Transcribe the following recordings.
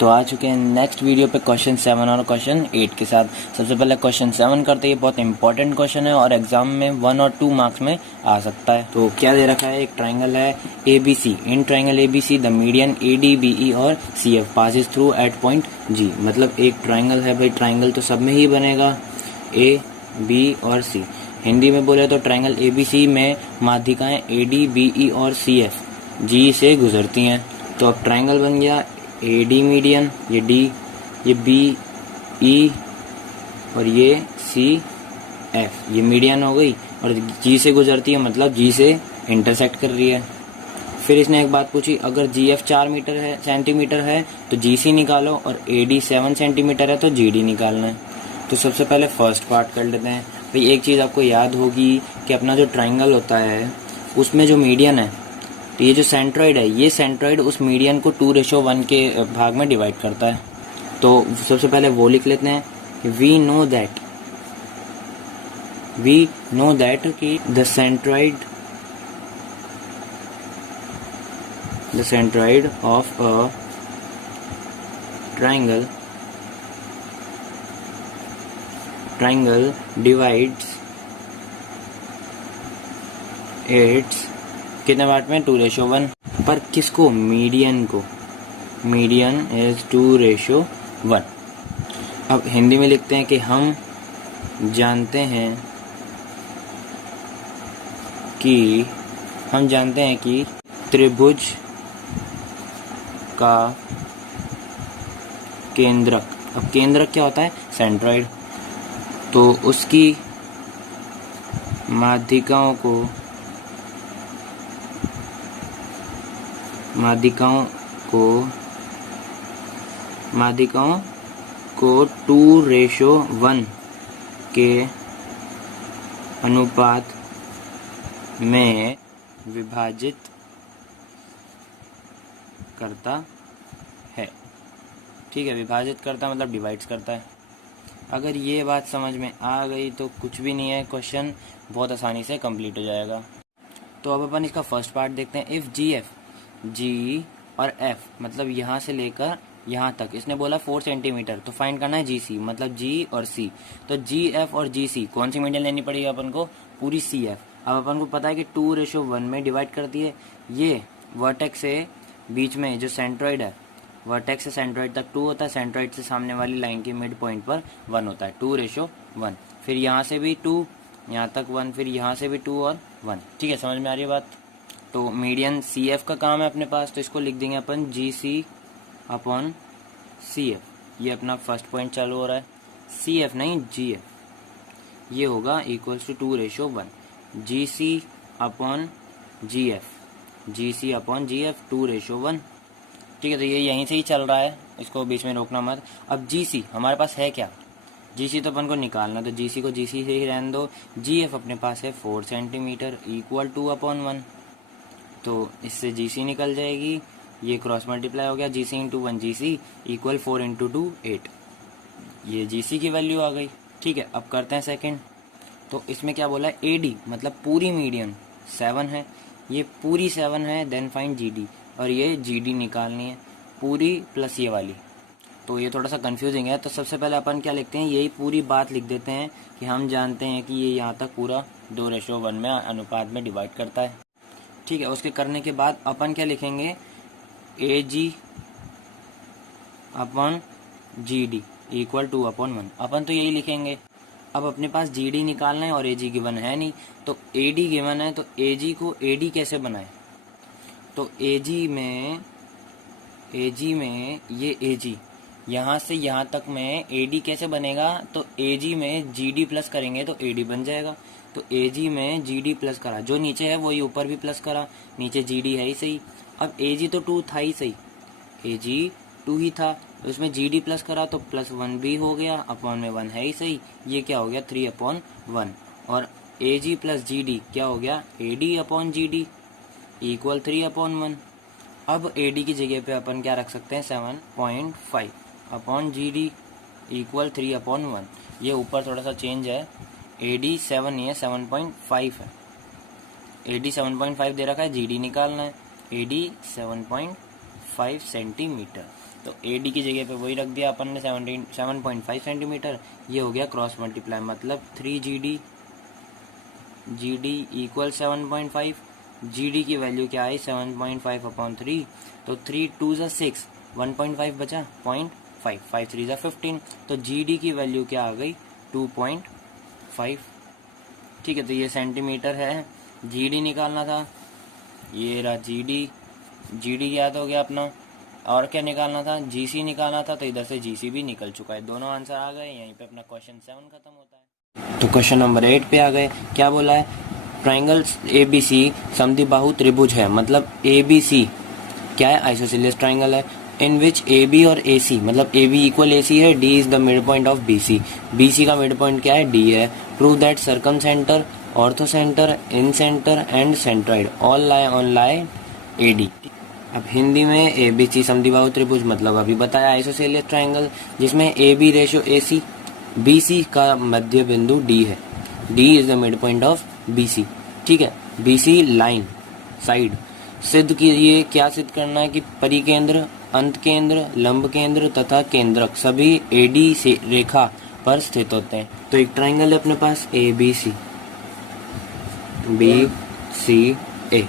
तो आ चुके हैं नेक्स्ट वीडियो पे क्वेश्चन 7 और क्वेश्चन 8 के साथ। सबसे पहले क्वेश्चन 7 करते हैं। ये बहुत इंपॉर्टेंट क्वेश्चन है और एग्जाम में 1 और 2 मार्क्स में आ सकता है। तो क्या दे रखा है, एक ट्राइंगल है ABC। In triangle ABC the median ADBE और CF passes through at point G। मतलब एक ट्राइंगल है भाई, ट्राइंगल तो सब में ही बनेगा A, B और C। हिंदी में बोले तो ट्राइंगल ABC में माध्यिकाएं ADBE और CF G से गुजरती हैं। तो अब ट्राइंगल बन गया AD मीडियन, ये D, ये BE और ये CF, ये मीडियन हो गई और G से गुजरती है, मतलब G से इंटरसेक्ट कर रही है। फिर इसने एक बात पूछी, अगर GF 4 मीटर है सेंटीमीटर है तो GC निकालो और AD 7 सेंटीमीटर है तो GD निकालना है। तो सबसे पहले फर्स्ट पार्ट कर लेते हैं। भाई एक चीज़ आपको याद होगी कि अपना जो ट्राइंगल होता है उसमें जो मीडियन है, तो ये जो सेंट्रॉइड है, ये सेंट्रॉइड उस मीडियन को 2:1 के भाग में डिवाइड करता है। तो सबसे पहले वो लिख लेते हैं, वी नो दैट कि the centroid of a triangle divides it's कितने पार्ट में, 2:1। पर किसको, मीडियन को, मीडियन इज 2:1। अब हिंदी में लिखते हैं कि हम जानते हैं कि त्रिभुज का केंद्रक, अब केंद्रक क्या होता है, सेंट्रॉइड, तो उसकी माध्यिकाओं को 2:1 के अनुपात में विभाजित करता है। ठीक है, विभाजित करता मतलब डिवाइड्स करता है। अगर ये बात समझ में आ गई तो कुछ भी नहीं है, क्वेश्चन बहुत आसानी से कंप्लीट हो जाएगा। तो अब अपन इसका फर्स्ट पार्ट देखते हैं। इफ GF, G और F मतलब यहाँ से लेकर यहाँ तक, इसने बोला 4 सेंटीमीटर, तो फाइंड करना है GC मतलब G और C। तो GF और GC कौन सी मीडियन लेनी पड़ेगी अपन को, पूरी CF। अब अपन को पता है कि 2:1 में डिवाइड करती है। ये वर्टेक्स से बीच में जो सेंट्रॉइड है, वर्टेक्स से सेंट्रॉइड तक 2 होता है, सेंट्रॉइड से सामने वाली लाइन के मिड पॉइंट पर 1 होता है, 2:1। फिर यहाँ से भी 2, यहाँ तक 1, फिर यहाँ से भी 2 और 1। ठीक है, समझ में आ रही है बात। तो मीडियन CF का काम है अपने पास, तो इसको लिख देंगे अपन GC अपॉन CF। ये अपना फर्स्ट पॉइंट चालू हो रहा है, CF नहीं GF। ये होगा equals to 2:1, GC upon GF 2:1। ठीक है, तो ये यहीं से ही चल रहा है, इसको बीच में रोकना मत। अब GC हमारे पास है क्या, GC तो अपन को निकालना, तो GC को GC से ही रहने दो। GF अपने पास है 4 सेंटीमीटर इक्वल 2/1, तो इससे GC निकल जाएगी, ये क्रॉस मल्टीप्लाई हो गया, GC × 1 GC इक्वल 4 × 2 8। ये GC की वैल्यू आ गई। ठीक है, अब करते हैं सेकंड। तो इसमें क्या बोला है, AD मतलब पूरी मीडियन 7 है, ये पूरी 7 है, देन फाइंड GD, और ये GD निकालनी है पूरी प्लस ये वाली। तो ये थोड़ा सा कंफ्यूजिंग है, तो सबसे पहले अपन क्या लिखते हैं, यही पूरी बात लिख देते हैं कि हम जानते हैं कि ये यहाँ तक पूरा 2:1 में अनुपात में डिवाइड करता है। ठीक है, उसके करने के बाद अपन क्या लिखेंगे, AG अपॉन GD इक्वल 2/1। अपन तो यही लिखेंगे। अब अपने पास GD निकालना है और AG गिवन है नहीं, तो AD गिवन है, तो AG को AD कैसे बनाए, तो AG में ये AG यहाँ से यहाँ तक में AD कैसे बनेगा, तो AG में GD प्लस करेंगे तो AD बन जाएगा। तो AG में GD प्लस करा, जो नीचे है वही ऊपर भी प्लस करा, नीचे GD है ही सही। अब AG तो 2 था ही सही, AG 2 ही था, तो इसमें GD प्लस करा तो +1 भी हो गया, अपॉन में 1 है ही सही, ये क्या हो गया 3/1। और AG प्लस GD क्या हो गया, AD अपॉन GD इक्वल 3/1। अब AD की जगह पे अपन क्या रख सकते हैं, 7.5 अपॉन GD इक्वल 3/1। ये ऊपर थोड़ा सा चेंज है, AD 7 नहीं है 7.5 है। AD 7.5 दे रखा है, GD निकालना है, AD 7.5 सेंटीमीटर। तो AD की जगह पे वही रख दिया अपन ने 7.5 सेंटीमीटर। ये हो गया क्रॉस मल्टीप्लाई, मतलब 3GD, GD इक्वल 7.5, GD की वैल्यू क्या आई 7.5/3, तो 3 2 ज़ा 6, 1.5 बचा 0.5, 5 3 ज़ा 15, तो GD की वैल्यू क्या आ गई 2.5। ठीक है, तो ये सेंटीमीटर है, GD निकालना था, ये रहा GD याद हो गया अपना। और क्या निकालना था, GC निकालना था, तो इधर से GC भी निकल चुका है, दोनों आंसर आ गए। यहीं पे अपना क्वेश्चन 7 खत्म होता है। तो क्वेश्चन नंबर 8 पे आ गए। क्या बोला है, ट्राइंगल्स ABC समद्विबाहु त्रिभुज है, मतलब ABC क्या है, आइसोसेलियस ट्राइंगल है, इन विच AB और AC, मतलब AB इक्वल AC है, D is the mid point of BC, BC का मिड पॉइंट क्या है, D है। Prove that circum centre, ortho centre, in centre and centroid all lie on line AD। अब हिंदी में ABC समद्विबाहु त्रिभुज मतलब अभी बताया आइसोसेलियस ट्राइंगल, जिसमें AB रेशियो AC, BC का मध्य बिंदु D है, D is the mid point of BC। ठीक है, BC लाइन साइड सिद्ध कीजिए। क्या सिद्ध करना है कि परिकेंद्र, अंत केंद्र, लंब केंद्र तथा केंद्रक सभी AD से रेखा पर स्थित होते हैं। तो एक ट्राइंगल है अपने पास ABC, BCA।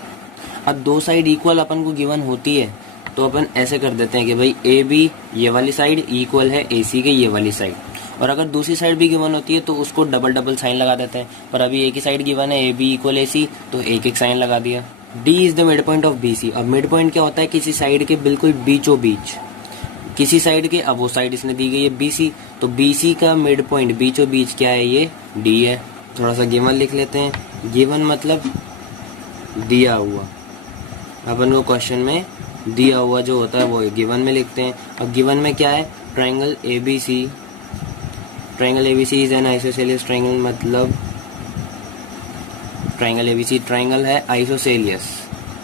अब दो साइड इक्वल अपन को गिवन होती है, तो अपन ऐसे कर देते हैं कि भाई AB ये वाली साइड इक्वल है AC के ये वाली साइड, और अगर दूसरी साइड भी गिवन होती है तो उसको डबल डबल साइन लगा देते हैं। पर अभी एक ही साइड गिवन है AB इक्वल AC, तो एक एक साइन लगा दिया। D is the mid point of BC। अब मिड पॉइंट क्या होता है, किसी साइड के बिल्कुल बीचों बीच, किसी साइड के, अब वो साइड इसने दी गई है BC, तो BC का मिड पॉइंट बीचों बीच क्या है, ये D है। थोड़ा सा गिवन लिख लेते हैं, गिवन मतलब दिया हुआ, अपन को क्वेश्चन में दिया हुआ जो होता है वो गिवन में लिखते हैं। अब गिवन में क्या है, triangle ABC, triangle ABC is an isosceles triangle, मतलब ट्राइंगल ABC ट्राइंगल है आइसोसेलियस।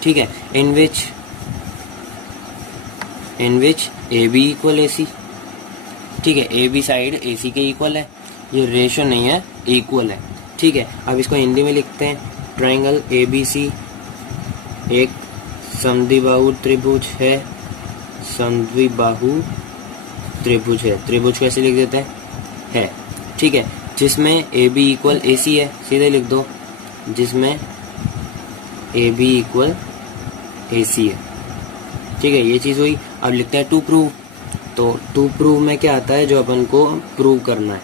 ठीक है, इन विच AB इक्वल AC। ठीक है, AB साइड AC के इक्वल है, ये रेशो नहीं है, इक्वल है। ठीक है, अब इसको हिंदी में लिखते हैं, ट्राइंगल ABC एक समद्विबाहु त्रिभुज है, समद्विबाहु त्रिभुज है, त्रिभुज कैसे लिख देते हैं, है। ठीक है, जिसमें AB इक्वल AC है, सीधे लिख दो, जिसमें AB इक्वल AC है। ठीक है, ये चीज़ हुई। अब लिखते हैं टू प्रूव। तो टू प्रूव में क्या आता है, जो अपन को प्रूव करना है,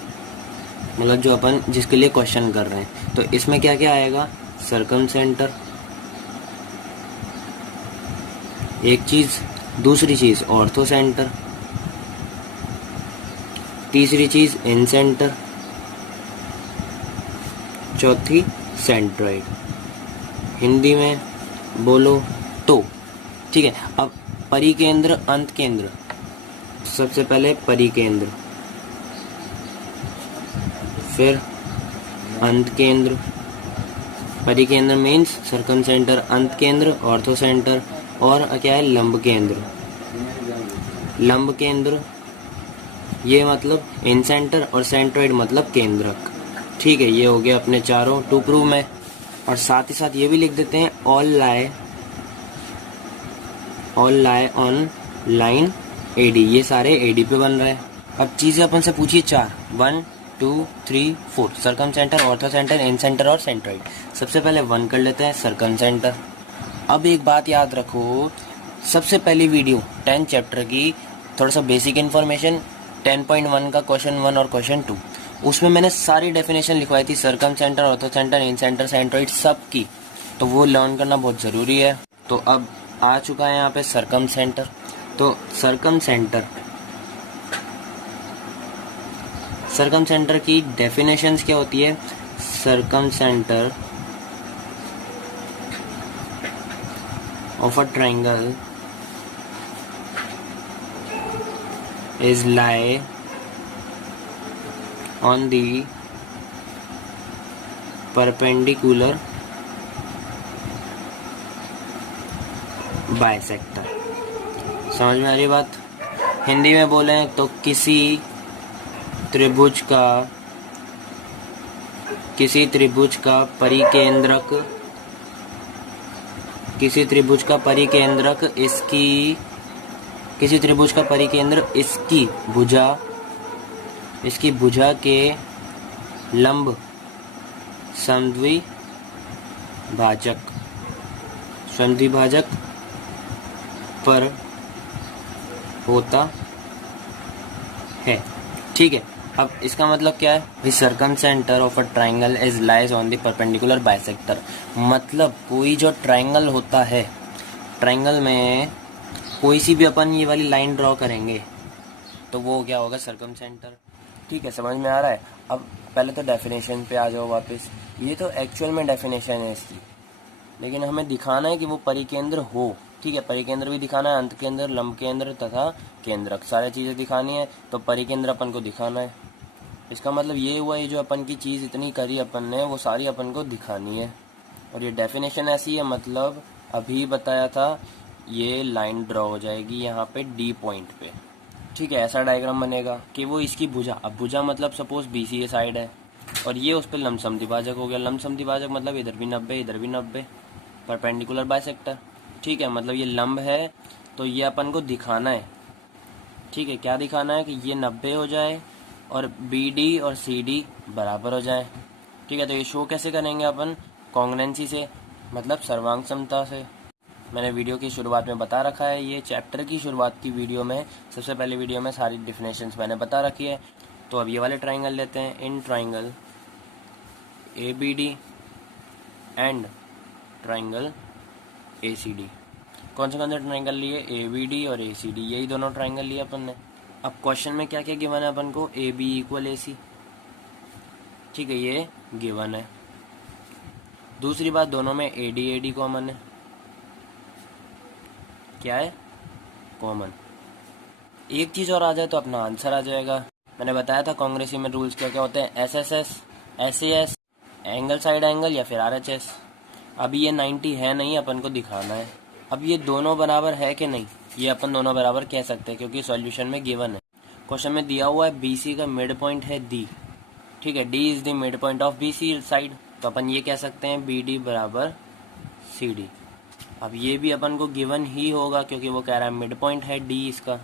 मतलब जो अपन जिसके लिए क्वेश्चन कर रहे हैं। तो इसमें क्या क्या आएगा, सर्कम सेंटर एक चीज़, दूसरी चीज़ ऑर्थो सेंटर, तीसरी चीज़ इन सेंटर, चौथी सेंट्रॉइड। हिंदी में बोलो तो। ठीक है, अब परिकेंद्र, अंत केंद्र, सबसे पहले परिकेंद्र, फिर अंत केंद्र। परिकेंद्र मीन्स सर्कम सेंटर, अंत केंद्र, ऑर्थो सेंटर, और क्या है, लंब केंद्र। लंब केंद्र ये मतलब इन सेंटर, और सेंट्रॉइड मतलब केंद्रक। ठीक है, ये हो गया अपने चारों टू प्रूव में। और साथ ही साथ ये भी लिख देते हैं, all lie on line AD, ये सारे AD पे बन रहे हैं। अब चीजें अपन से पूछिए 4, 1 2 3 4, सर्कम सेंटर, ऑर्थो सेंटर, इन सेंटर और सेंट्रॉइड। सबसे पहले 1 कर लेते हैं, सर्कम सेंटर। अब एक बात याद रखो, सबसे पहली वीडियो 10 चैप्टर की थोड़ा सा बेसिक इन्फॉर्मेशन, 10.1 का क्वेश्चन 1 और क्वेश्चन 2, उसमें मैंने सारी डेफिनेशन लिखवाई थी, सर्कम सेंटर, ऑर्थो सेंटर, इन सेंटर, सेंट्रॉइड सब की, तो वो लर्न करना बहुत ज़रूरी है। तो अब आ चुका है यहाँ पे सर्कम सेंटर। तो सर्कम सेंटर की डेफिनेशंस क्या होती है, circum centre of a triangle is lie on the perpendicular bisector। समझ में आ रही बात। हिंदी में बोले तो किसी त्रिभुज का परिकेंद्रक इसकी किसी त्रिभुज का परिकेंद्र इसकी भुजा के लंब समद्विभाजक पर होता है। ठीक है, अब इसका मतलब क्या है भाई, circumcentre of a triangle is lies on the perpendicular bisector. मतलब कोई जो ट्राइंगल होता है, ट्राइंगल में कोई सी भी अपन ये वाली लाइन ड्रॉ करेंगे तो वो क्या होगा, सर्कमसेंटर। ठीक है, समझ में आ रहा है। अब पहले तो डेफिनेशन पे आ जाओ वापस। ये तो एक्चुअल में डेफिनेशन है इसकी, लेकिन हमें दिखाना है कि वो परिकेंद्र हो। ठीक है, परिकेंद्र भी दिखाना है, अंत केंद्र, लंब केंद्र तथा केंद्रक, सारी चीज़ें दिखानी है। तो परिकेंद्र अपन को दिखाना है। इसका मतलब ये हुआ, ये जो अपन की चीज़ इतनी करी अपन ने, वो सारी अपन को दिखानी है। और ये डेफिनेशन ऐसी है, मतलब अभी बताया था, ये लाइन ड्रॉ हो जाएगी यहाँ पे डी पॉइंट पे। ठीक है, ऐसा डायग्राम बनेगा कि वो इसकी भुजा, अब भुजा मतलब सपोज BC ये साइड है और ये उस पर लंब समद्विभाजक हो गया। लंब समद्विभाजक मतलब इधर भी 90 इधर भी 90, परपेंडिकुलर बाइसेक्टर। ठीक है, मतलब ये लंब है तो ये अपन को दिखाना है। ठीक है, क्या दिखाना है कि ये 90 हो जाए और BD और CD बराबर हो जाए। ठीक है, तो ये शो कैसे करेंगे अपन, कॉन्ग्रुएंसी से, मतलब सर्वांग समता से। मैंने वीडियो की शुरुआत में बता रखा है, ये चैप्टर की शुरुआत की वीडियो में, सबसे पहले वीडियो में सारी डिफिनेशंस मैंने बता रखी है। तो अब ये वाले ट्राइंगल लेते हैं, in triangle ABD and triangle ACD। कौन से ट्राइंगल लिए, ABD और ACD, यही दोनों ट्राइंगल लिए अपन ने। अब क्वेश्चन में क्या क्या गिवन है अपन को, AB = AC। ठीक है, ये गिवन है। दूसरी बात, दोनों में AD कॉमन है। क्या है, कॉमन। एक चीज और आ जाए तो अपना आंसर आ जाएगा। मैंने बताया था कांग्रेसी में रूल्स क्या क्या होते हैं, SSS, SAS, angle side angle या फिर RHS। अभी ये 90 है नहीं, अपन को दिखाना है। अब ये दोनों बराबर है कि नहीं, ये अपन दोनों बराबर कह सकते हैं क्योंकि सॉल्यूशन में गिवन है। क्वेश्चन में दिया हुआ है BC का मिड पॉइंट है D। ठीक है, D is the mid point of BC side, तो अपन ये कह सकते हैं BD = CD। अब ये भी अपन को गिवन ही होगा क्योंकि वो कह रहा है मिड पॉइंट है D इसका,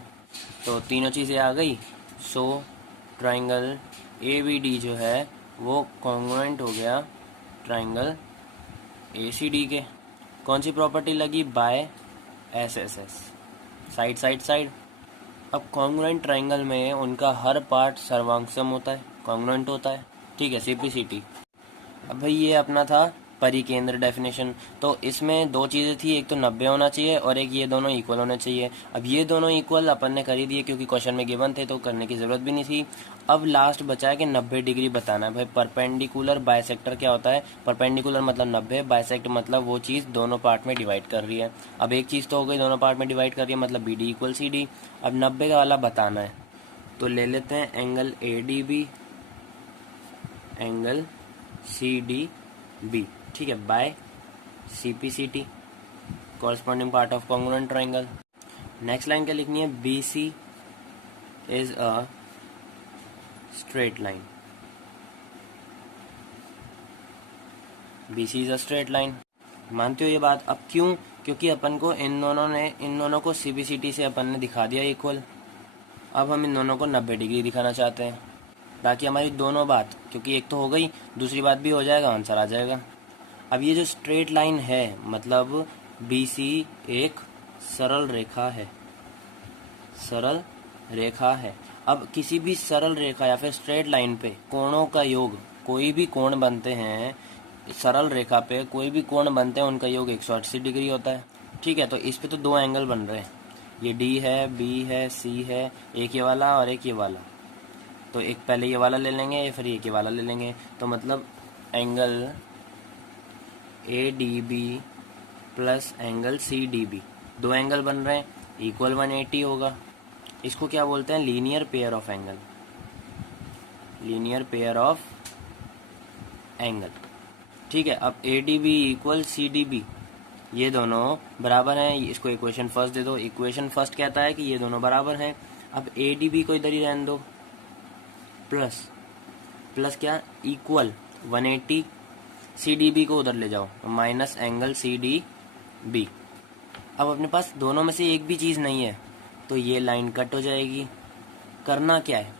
तो तीनों चीज़ें आ गई। सो ट्राइंगल ABD जो है वो कॉन्ग्रुएंट हो गया ट्राइंगल ACD के। कौन सी प्रॉपर्टी लगी, by SSS, side side side. अब कॉन्ग्रुएंट ट्राइंगल में उनका हर पार्ट सर्वांगसम होता है, कॉन्ग्रुएंट होता है। ठीक है, CPCT। अब भाई ये अपना था परिकेंद्र डेफिनेशन। तो इसमें दो चीज़ें थी, एक तो 90 होना चाहिए और एक ये दोनों इक्वल होने चाहिए। अब ये दोनों इक्वल अपन ने कर ही दिए क्योंकि क्वेश्चन में गिवन थे तो करने की ज़रूरत भी नहीं थी। अब लास्ट बचा है कि 90 डिग्री बताना है। भाई परपेंडिकुलर बाइसेक्टर क्या होता है, परपेंडिकुलर मतलब 90, बाइसेक्ट मतलब वो चीज़ दोनों पार्ट में डिवाइड कर रही है। अब एक चीज़ तो हो गई, दोनों पार्ट में डिवाइड कर रही है, मतलब BD = CD। अब 90 का वाला बताना है तो ले लेते हैं एंगल ADB, एंगल CDB। ठीक है, by CPCT, corresponding part of congruent triangle. Next line क्या लिखनी है, BC is a straight line. BC is a straight line, मानते हो ये बात। अब क्यों, क्योंकि अपन को इन दोनों को CPCT से अपन ने दिखा दिया इक्वल। अब हम इन दोनों को 90 डिग्री दिखाना चाहते हैं ताकि हमारी दोनों बात, क्योंकि एक तो हो गई दूसरी बात भी हो जाएगा, आंसर आ जाएगा। अब ये जो स्ट्रेट लाइन है मतलब BC एक सरल रेखा है, सरल रेखा है। अब किसी भी सरल रेखा या फिर स्ट्रेट लाइन पे कोणों का योग, कोई भी कोण बनते हैं सरल रेखा पे, कोई भी कोण बनते हैं उनका योग 180 डिग्री होता है। ठीक है, तो इस पे तो दो एंगल बन रहे हैं, ये D है, B है, C है, एक ये वाला और एक ये वाला। तो एक पहले ये वाला ले लेंगे या फिर ये वाला ले लेंगे, तो मतलब angle ADB plus angle CDB, दो एंगल बन रहे हैं, इक्वल 180 होगा। इसको क्या बोलते हैं, linear pair of angle, linear pair of angle. ठीक है, अब ADB = CDB, ये दोनों बराबर हैं। इसको इक्वेशन फर्स्ट दे दो, इक्वेशन फर्स्ट कहता है कि ये दोनों बराबर हैं। अब ADB को इधर ही रहने दो, प्लस प्लस क्या, इक्वल 180, CDB को उधर ले जाओ, माइनस एंगल CDB। अब अपने पास दोनों में से एक भी चीज़ नहीं है तो ये लाइन कट हो जाएगी। करना क्या है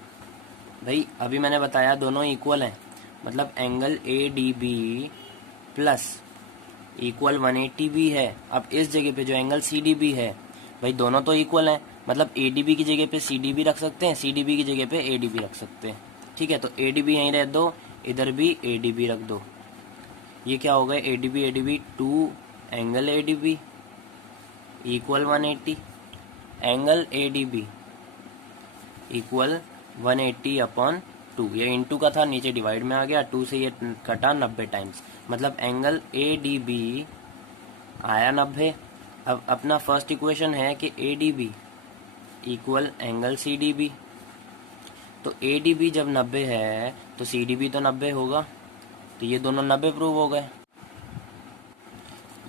भाई, अभी मैंने बताया दोनों इक्वल हैं, मतलब angle A D B plus equal 180 भी है। अब इस जगह पे जो एंगल सी डी बी है भाई, दोनों तो इक्वल हैं, मतलब ए डी बी की जगह पे सी डी बी रख सकते हैं, सी डी बी की जगह पे ए डी बी रख सकते हैं। ठीक है, तो ए डी बी यहीं रख दो, इधर भी ए डी बी रख दो। ये क्या हो गया, A D B 2 angle A D B equal 180, angle A D B equal 180/2। ये इंटू का था, नीचे डिवाइड में आ गया, 2 से ये कटा 90 टाइम्स, मतलब एंगल ए डी बी आया 90। अब अपना फर्स्ट इक्वेशन है कि A D B equal angle C D B, तो ए डी बी जब 90 है तो सी डी बी तो 90 होगा, तो ये दोनों 90 प्रूव हो गए।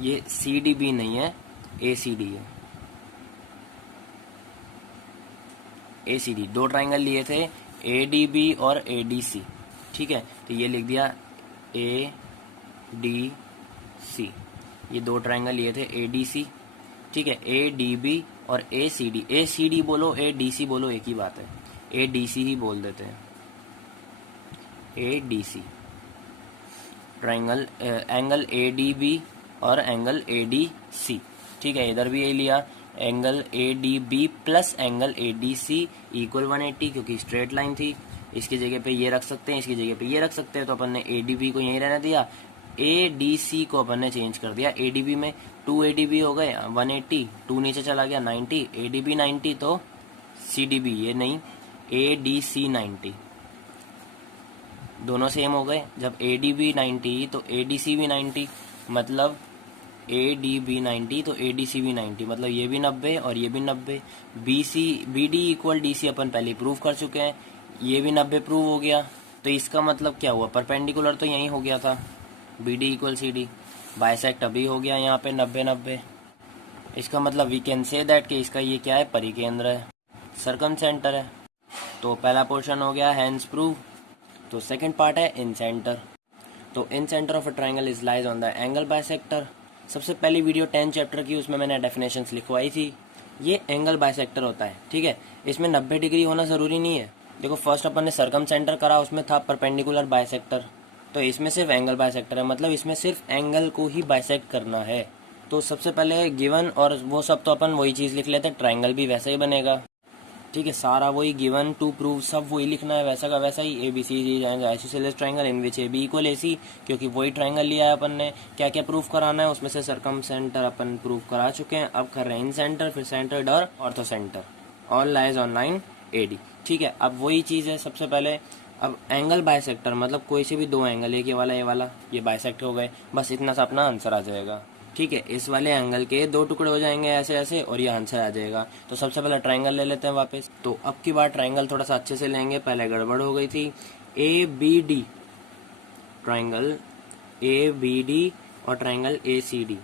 ये सी डी बी नहीं है, ए सी डी है। ए सी डी दो ट्राइंगल लिए थे, ए डी बी और ए डी सी। ठीक है, तो ये लिख दिया ए डी सी, ये दो ट्राइंगल लिए थे ए डी सी। ठीक है, ए डी बी और ए सी डी बोलो, ए डी सी बोलो, एक ही बात है, ए डी सी ही बोल देते हैं, A D C triangle, angle A D B और एंगल ए डी सी। ठीक है, इधर भी यही लिया, angle A D B plus angle A D C equal 180, क्योंकि स्ट्रेट लाइन थी। इसकी जगह पे ये रख सकते हैं, इसकी जगह पे ये रख सकते हैं, तो अपन ने ए डी बी को यहीं रहने दिया, ए डी सी को अपन ने चेंज कर दिया। ए डी बी में 2 ए डी बी हो गए 180, 2 नीचे चला गया 90, ए डी बी 90, तो सी डी बी ये नहीं, ए डी सी 90, दोनों सेम हो गए। जब ए डी बी 90 तो ए डी सी भी 90, मतलब ए डी बी 90 तो ए डी सी भी 90, मतलब ये भी 90 और ये भी 90। B D equal D C अपन पहले प्रूव कर चुके हैं, ये भी 90 प्रूव हो गया। तो इसका मतलब क्या हुआ, परपेंडिकुलर तो यही हो गया था, B D equal C D, bisect अभी हो गया यहाँ पे 90-90। इसका मतलब वी कैन से दैट कि इसका ये क्या है, परिकेंद्र है, सर्कम सेंटर है। तो पहला पोर्शन हो गया हैंस प्रूव। तो सेकंड पार्ट है इन सेंटर। तो incentre of a triangle is lies on the angle bisector. सबसे पहली वीडियो 10 चैप्टर की, उसमें मैंने डेफिनेशंस लिखवाई थी। ये एंगल बाइसेक्टर होता है, ठीक है, इसमें 90 डिग्री होना जरूरी नहीं है। देखो फर्स्ट अपन ने सर्कम सेंटर करा, उसमें था परपेंडिकुलर बाइसेक्टर, तो इसमें सिर्फ एंगल बाइसेक्टर है, मतलब इसमें सिर्फ एंगल को ही बाइसेक्ट करना है। तो सबसे पहले गिवन और वो सब तो अपन वही चीज लिख लेते हैं, ट्राइंगल भी वैसा ही बनेगा। ठीक है, सारा वही, गिवन टू प्रूव सब वही लिखना है, वैसा का वैसा ही। A B C D isosceles triangle in which A B equal A C, क्योंकि वही ट्राइंगल लिया है अपन ने। क्या क्या प्रूव कराना है, उसमें से सर्कम सेंटर अपन प्रूव करा चुके हैं, अब कर रहे हैं इन सेंटर, फिर सेंटर्ड और ortho centre. All lies on line A D. ठीक है, अब वही चीज है सबसे पहले। अब एंगल बाइसेक्टर मतलब कोई से भी दो एंगल, एक ये वाला ये बाइसेक्ट हो गए, बस इतना सा अपना आंसर आ जाएगा। ठीक है, इस वाले एंगल के दो टुकड़े हो जाएंगे ऐसे ऐसे, और ये आंसर आ जाएगा। तो सबसे पहले ट्राइंगल ले लेते हैं वापस। तो अब की बार ट्राइंगल थोड़ा सा अच्छे से लेंगे, पहले गड़बड़ हो गई थी। A B D triangle, A B D और triangle A C D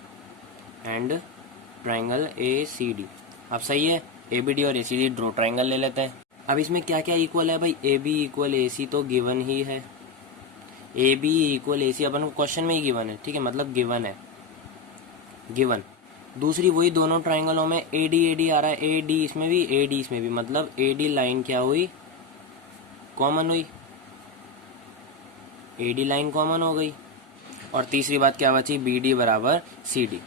and triangle A C D. अब सही है, ए बी डी और A C D draw triangle ले लेते हैं। अब इसमें क्या क्या इक्वल है भाई, ए बी इक्वल ए सी तो गिवन ही है, ए बी इक्वल ए सी अपन को क्वेश्चन में ही गिवन है। ठीक है, मतलब गिवन है, गिवन। दूसरी वही दोनों ट्राइंगलों में ए डी आ रहा है, ए डी इसमें भी, ए डी इसमें भी, मतलब ए डी लाइन क्या हुई, कॉमन हुई, ए डी लाइन कॉमन हो गई। और तीसरी बात क्या बची, बी डी बराबर सी डी,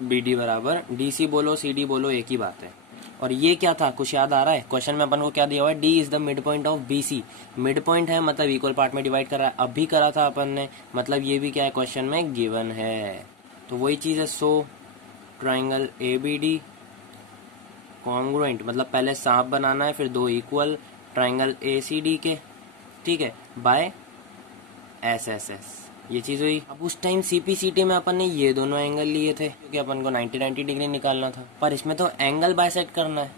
बी डी बराबर डी सी बोलो सी डी बोलो, एक ही बात है। और ये क्या था, कुछ याद आ रहा है, क्वेश्चन में अपन को क्या दिया हुआ है, D is the mid point of B C. Mid point है मतलब इक्वल पार्ट में डिवाइड कर रहा है, अभी करा था अपन ने, मतलब ये भी क्या है, क्वेश्चन में गिवन है। तो वही चीज है, so triangle A B D congruent, मतलब पहले सांप बनाना है, फिर दो equal triangle A C D के, ठीक है, बाय एस एस एस, ये चीज हुई। अब उस टाइम सीपीसीटी में अपन ने ये दोनों एंगल लिए थे, क्योंकि अपन को 90-90 डिग्री निकालना था, पर इसमें तो एंगल बाइसेक्ट करना है।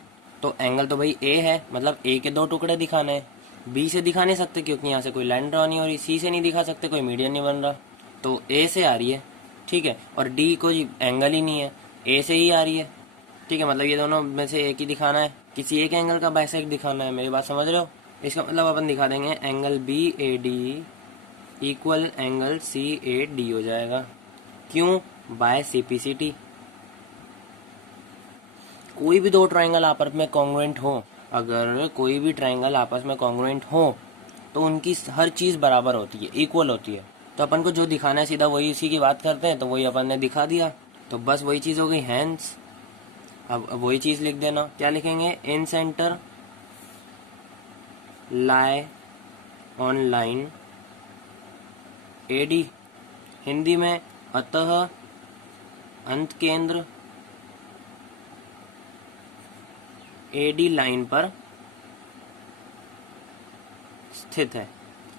तो एंगल तो भाई ए है, मतलब ए के दो टुकड़े दिखाने हैं, बी से दिखा नहीं सकते क्योंकि यहाँ से कोई लाइन ड्रॉ नहीं हो रही, सी से नहीं दिखा सकते, कोई मीडियन नहीं बन रहा, तो ए से आ रही है। ठीक है, और डी कोई एंगल ही नहीं है, ए से ही आ रही है। ठीक है, मतलब ये दोनों में से एक ही दिखाना है, किसी एक एंगल का बाइसेक्ट दिखाना है, मेरी बात समझ रहे हो। इसका मतलब अपन दिखा देंगे angle B A D equal angle C A D हो जाएगा। क्यों, बाय सीपीसीटी। कोई भी दो ट्राइंगल आपस में कॉन्ग्रुएंट हो, अगर कोई भी ट्राइंगल आपस में कॉन्ग्रुएंट हो तो उनकी हर चीज़ बराबर होती है, इक्वल होती है। तो अपन को जो दिखाना है सीधा वही इसी की बात करते हैं, तो वही अपन ने दिखा दिया। तो बस वही चीज़ हो गई, हैंस। अब वही चीज़ लिख देना, क्या लिखेंगे, incentre lie on line A D, Hindi में अतः अंत केंद्र एडी लाइन पर स्थित है।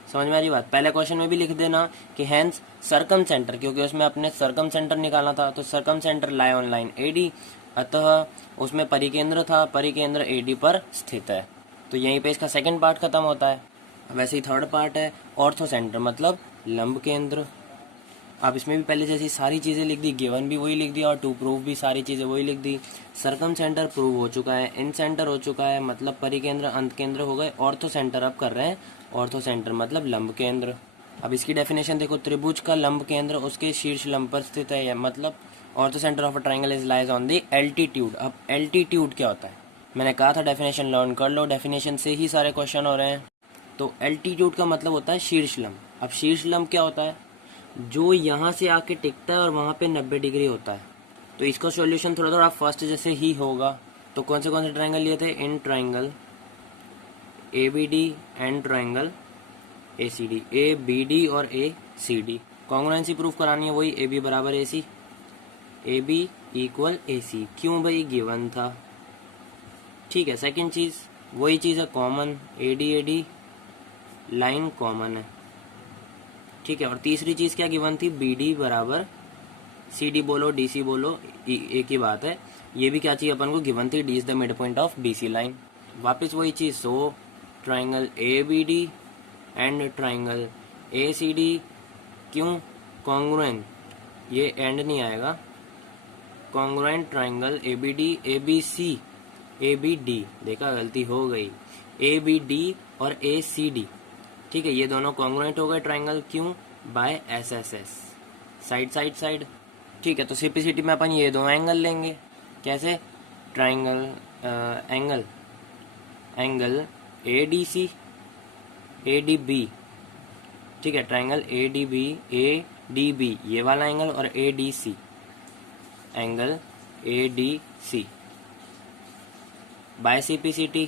समझ में आ रही बात। पहले क्वेश्चन में भी लिख देना कि हैंस सर्कम सेंटर, क्योंकि उसमें अपने सर्कम सेंटर निकालना था, तो circumcentre lie on line AD, अतः उसमें परिकेंद्र था, परिकेंद्र एडी पर स्थित है। तो यहीं पे इसका सेकंड पार्ट खत्म होता है। वैसे ही थर्ड पार्ट है ऑर्थो सेंटर, मतलब लंब केंद्र। अब इसमें भी पहले जैसी सारी चीज़ें लिख दी, गिवन भी वही लिख दिया और टू प्रूव भी सारी चीज़ें वही लिख दी। सर्कम सेंटर प्रूव हो चुका है, इन सेंटर हो चुका है, मतलब परिकेंद्र अंत केंद्र हो गए। ऑर्थो सेंटर अब कर रहे हैं, ऑर्थो सेंटर मतलब लंब केंद्र। अब इसकी डेफिनेशन देखो, त्रिभुज का लंब केंद्र उसके शीर्ष लंब पर स्थित है, मतलब ortho centre of a triangle is lies on the altitude. अब एल्टीट्यूड क्या होता है, मैंने कहा था डेफिनेशन लर्न कर लो, डेफिनेशन से ही सारे क्वेश्चन हो रहे हैं। तो एल्टीट्यूड का मतलब होता है शीर्ष लंब। अब शीर्ष लंब क्या होता है, जो यहाँ से आके टिकता है और वहाँ पे 90 डिग्री होता है। तो इसका सॉल्यूशन थोड़ा थोड़ा फर्स्ट जैसे ही होगा। तो कौन से ट्राइंगल लिए थे, in triangle ABD and triangle ACD, ABD और ACD। कॉन्ग्रुएंसी प्रूफ करानी है, वही AB बराबर AC, AB इक्वल AC। क्यों भाई, गिवन था। ठीक है, सेकंड चीज़ वही चीज़ है, कॉमन AD लाइन कॉमन है। ठीक है, और तीसरी चीज़ क्या गिवन थी, BD बराबर CD बोलो DC बोलो, एक ही बात है। ये भी क्या चाहिए अपन को, गिवन थी D is the mid point of BC line. वापस वही चीज़, so triangle ABD and triangle ACD क्यों कॉन्ग्रुएंट, ये एंड नहीं आएगा, congruent triangle ABD ABC ABD, देखा गलती हो गई, ABD और ACD। ठीक है, ये दोनों कॉन्ग्रुएंट हो गए ट्राइंगल, क्यों, by SSS, side side side. ठीक है, तो CPCT में अपन ये दो एंगल लेंगे, कैसे, ट्राइंगल एंगल ADC ADB। ठीक है, ट्राइंगल ADB ये वाला एंगल, और ADC angle ADC by CPCT।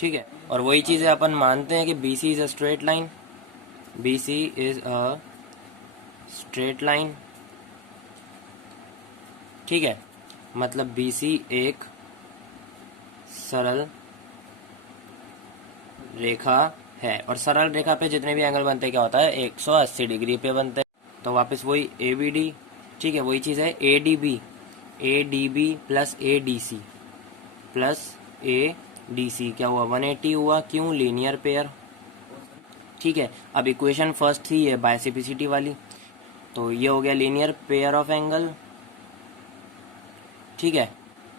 ठीक है, और वही चीज़ें अपन मानते हैं कि BC is a straight line, BC is a straight line. ठीक है, मतलब BC एक सरल रेखा है, और सरल रेखा पे जितने भी एंगल बनते हैं क्या होता है, 180 डिग्री पे बनते हैं। तो वापस वही ABD। ठीक है, वही चीज़ है ADB प्लस ADC क्या हुआ, 180 हुआ, क्यों, लीनियर पेयर। ठीक है, अब इक्वेशन फर्स्ट थी ये बाय CPCT वाली, तो ये हो गया लीनियर पेयर ऑफ एंगल। ठीक है,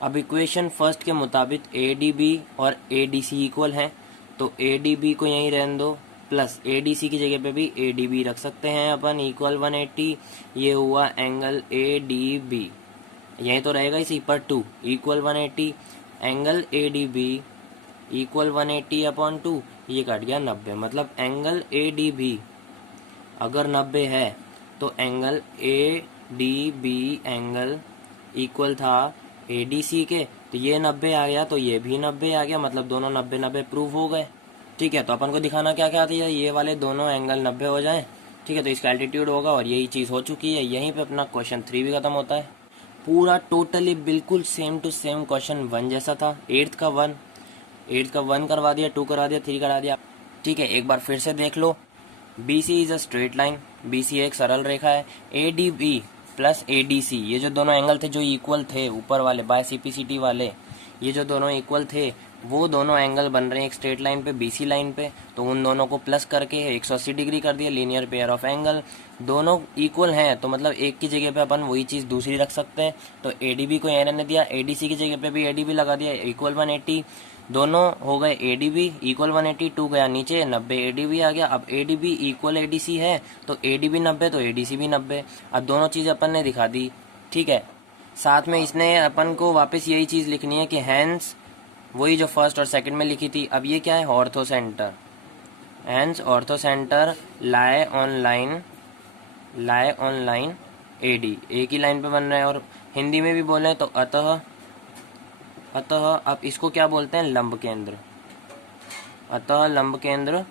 अब इक्वेशन फर्स्ट के मुताबिक ADB और ADC इक्वल हैं, तो ADB को यहीं रहने दो, प्लस ADC की जगह पे भी ADB रख सकते हैं अपन, इक्वल 180। ये हुआ एंगल ADB, यहीं तो रहेगा इसी पर 2 equal 180, angle ADB equal 180 upon 2, ये कट गया 90। मतलब एंगल ADB अगर 90 है तो एंगल ADB एंगल इक्वल था ADC के, तो ये 90 आ गया, तो ये भी 90 आ गया, मतलब दोनों 90-90 प्रूव हो गए। ठीक है, तो अपन को दिखाना क्या क्या था, ये वाले दोनों एंगल 90 हो जाएं। ठीक है, तो इसका एल्टीट्यूड होगा, और यही चीज़ हो चुकी है। यहीं पे अपना क्वेश्चन 3 भी खत्म होता है। पूरा टोटली बिल्कुल सेम टू सेम क्वेश्चन 1 जैसा था। 8th का 1 करवा दिया, 2 करवा दिया, 3 करा दिया। ठीक है, एक बार फिर से देख लो, BC is a straight line, BC एक सरल रेखा है, ADB प्लस ADC ये जो दोनों एंगल थे जो इक्वल थे, ऊपर वाले बाय CPCT वाले, ये जो दोनों इक्वल थे, वो दोनों एंगल बन रहे हैं एक स्ट्रेट लाइन पे, BC लाइन पे, तो उन दोनों को प्लस करके 180 डिग्री कर दिया, लीनियर पेयर ऑफ एंगल। दोनों इक्वल हैं तो मतलब एक की जगह पे अपन वही चीज़ दूसरी रख सकते हैं, तो ADB को यहाँ रहने दिया, ADC की जगह पे भी ADB लगा दिया, इक्वल 180। दोनों हो गए ADB इक्वल 180, 2 गया नीचे, 90 ADB आ गया। अब ADB इक्वल ADC है, तो ADB 90 तो ADC भी 90। अब दोनों चीज़ें अपन ने दिखा दी। ठीक है, साथ में इसने अपन को वापस यही चीज़ लिखनी है कि हैंस, वही जो फर्स्ट और सेकंड में लिखी थी। अब ये क्या है, orthocentre, hence orthocentre lie on line AD, एक ही लाइन पे बन रहा है। और हिंदी में भी बोले तो अतः अब इसको क्या बोलते हैं, लंब केंद्र। अतः लंब केंद्र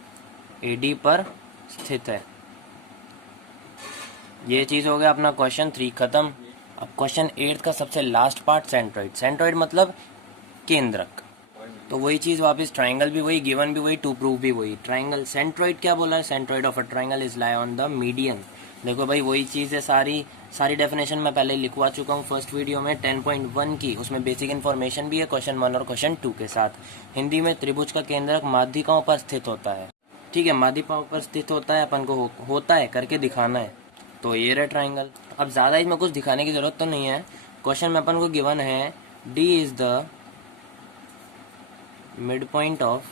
एडी पर स्थित है। ये चीज हो गया अपना क्वेश्चन 3 खत्म। अब क्वेश्चन 8 का सबसे लास्ट पार्ट, सेंट्रोइड। सेंट्रोइड मतलब केंद्रक। तो वही चीज वापस, ट्राइंगल भी वही, गिवन भी वही, टू प्रूव भी वही। ट्राइंगल, सेंट्रोइड क्या बोला है, centroid of a triangle is lie on the median. देखो भाई वही चीज है, सारी डेफिनेशन मैं पहले लिखवा चुका हूँ फर्स्ट वीडियो में 10.1 की। उसमें बेसिक इन्फॉर्मेशन भी है क्वेश्चन 1 और क्वेश्चन 2 के साथ। हिंदी में त्रिभुज का केंद्रक माध्यिकाओं पर स्थित होता है। ठीक है, माध्यिकाओं पर स्थित होता है, अपन को होता है करके दिखाना है। तो ये रहा ट्राइंगल। अब ज्यादा इसमें कुछ दिखाने की जरूरत तो नहीं है। क्वेश्चन में अपन को गिवन है D is the mid point of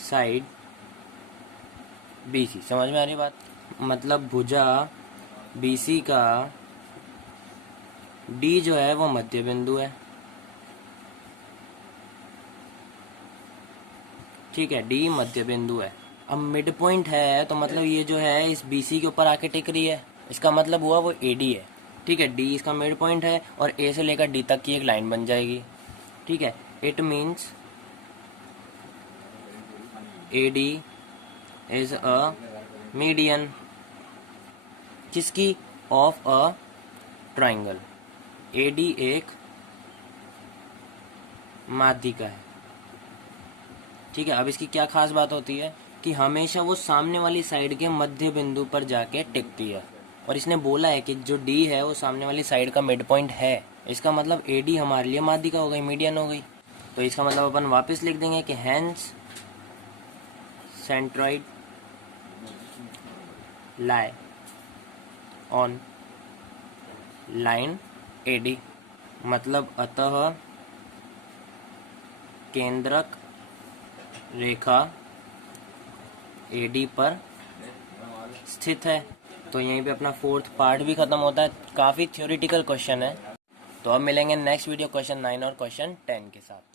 side BC। समझ में आ रही बात, मतलब भुजा BC का D जो है वो मध्य बिंदु है। ठीक है, D मध्य बिंदु है। अब मिड पॉइंट है तो मतलब ये जो है इस BC के ऊपर आके टिक रही है, इसका मतलब हुआ वो AD है। ठीक है, D इसका मिड पॉइंट है और A से लेकर D तक की एक लाइन बन जाएगी। ठीक है, it means AD is a median, किसकी, ऑफ अ ट्राइंगल। AD एक माध्यिका है। ठीक है, अब इसकी क्या खास बात होती है कि हमेशा वो सामने वाली साइड के मध्य बिंदु पर जाके टिकती है। और इसने बोला है कि जो D है वो सामने वाली साइड का मिड पॉइंट है। इसका मतलब AD हमारे लिए माध्यिका हो गई, मीडियन हो गई। तो इसका मतलब अपन वापस लिख देंगे कि hence centroid lie on line AD, मतलब अतः केंद्रक रेखा AD पर स्थित है। तो यहीं पे अपना 4th पार्ट भी खत्म होता है। काफी थ्योरेटिकल क्वेश्चन है। तो अब मिलेंगे नेक्स्ट वीडियो क्वेश्चन 9 और क्वेश्चन 10 के साथ।